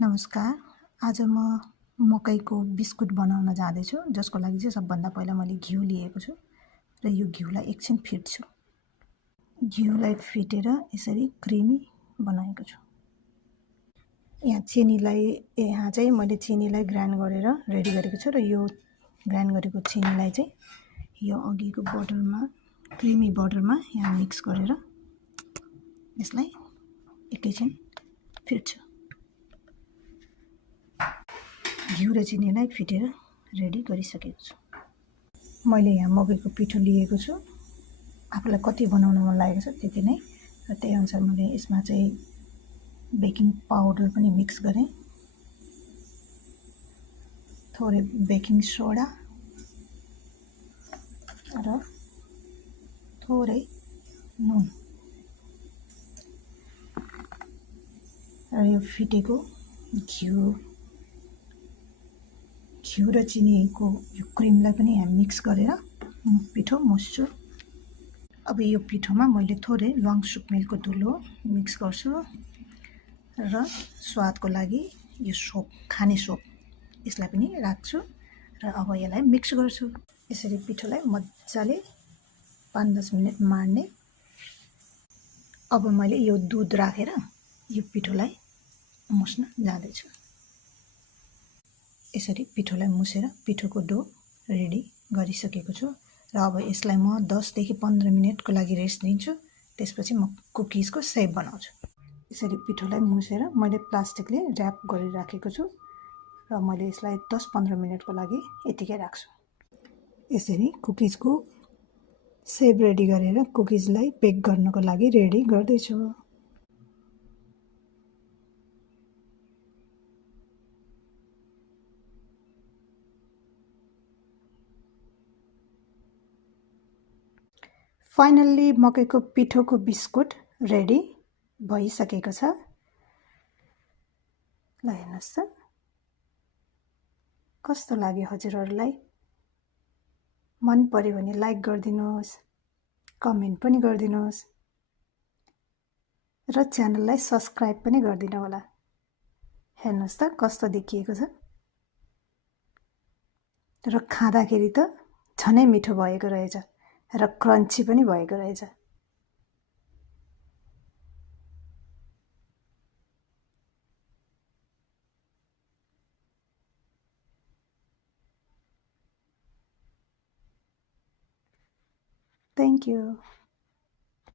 नमस्कार। आज म मकैको बिस्कुट बनाउन जाँदैछु, जसको लागि चाहिँ सबभन्दा पहिला मैले घिउ लिएको छु र यो घिउलाई एकछिन फिट्छु। घिउलाई फिटेर यसरी क्रिमी बनाएको छु। यहाँ चाहिँ मैले चिनीलाई ग्राइन्ड गरेर रेडी गरेको छु र यो ग्राइन्ड गरेको चिनीलाई चाहिँ यो अघिको बटरमा क्रिमी बटरमा यहाँ मिक्स गरेर यसलाई एकैछिन फिट्छु। घिउ र चिनीलाई फिटेर रेडी गरिसकेको छु। मैले यहाँ मकैको पिठो लिएको छु। आफूलाई कति बनाउन मन लागेको छ त्यति नै, र त्यही अनुसार मैले यसमा चाहिँ बेकिङ पाउडर पनि मिक्स गरेँ, थोरै बेकिङ सोडा र थोरै नुन र यो फिटेको घिउ र चिनीको यो क्रिमलाई पनि यहाँ मिक्स गरेर पिठो मुस्छु। अब यो पिठोमा मैले थोरै ल्वाङ सुकमेलको धुलो मिक्स गर्छु र स्वादको लागि यो सोप, खाने सोप, यसलाई पनि राख्छु र अब यसलाई मिक्स गर्छु। यसरी पिठोलाई मजाले 5-10 मिनट मार्ने। अब मैले यो दुध राखेर यो पिठोलाई मुस्न जाँदैछु। यसरी पिठोलाई मुसेर पिठोको डो रेडी गरिसकेको छु र अब यसलाई म 10 देखि 15 मिनटको लागि रेस्ट दिन्छु। त्यसपछि म कुकिजको सेप बनाउँछु। यसरी पिठोलाई मुसेर मैले प्लास्टिकले र्याप गरेर राखेको छु र मैले यसलाई 10-15 मिनटको लागि यतिकै राख्छु। यसरी कुकिजको सेप रेडी गरेर कुकिजलाई बेक गर्नको लागि रेडी गर्दैछु। फाइनल्ली मकैको पिठोको बिस्कुट रेडी भइसकेको छ। ल हेर्नुहोस् त कस्तो लाग्यो हजुरहरूलाई। मन पर्यो भने लाइक गरिदिनुहोस्, कमेन्ट पनि गरिदिनुहोस् र च्यानललाई सब्स्क्राइब पनि गरिदिनु होला। हेर्नुहोस् त कस्तो देखिएको छ र खाँदाखेरि त झनै मिठो भएको रहेछ र क्रन्ची पनि भएको रहेछ। Thank you.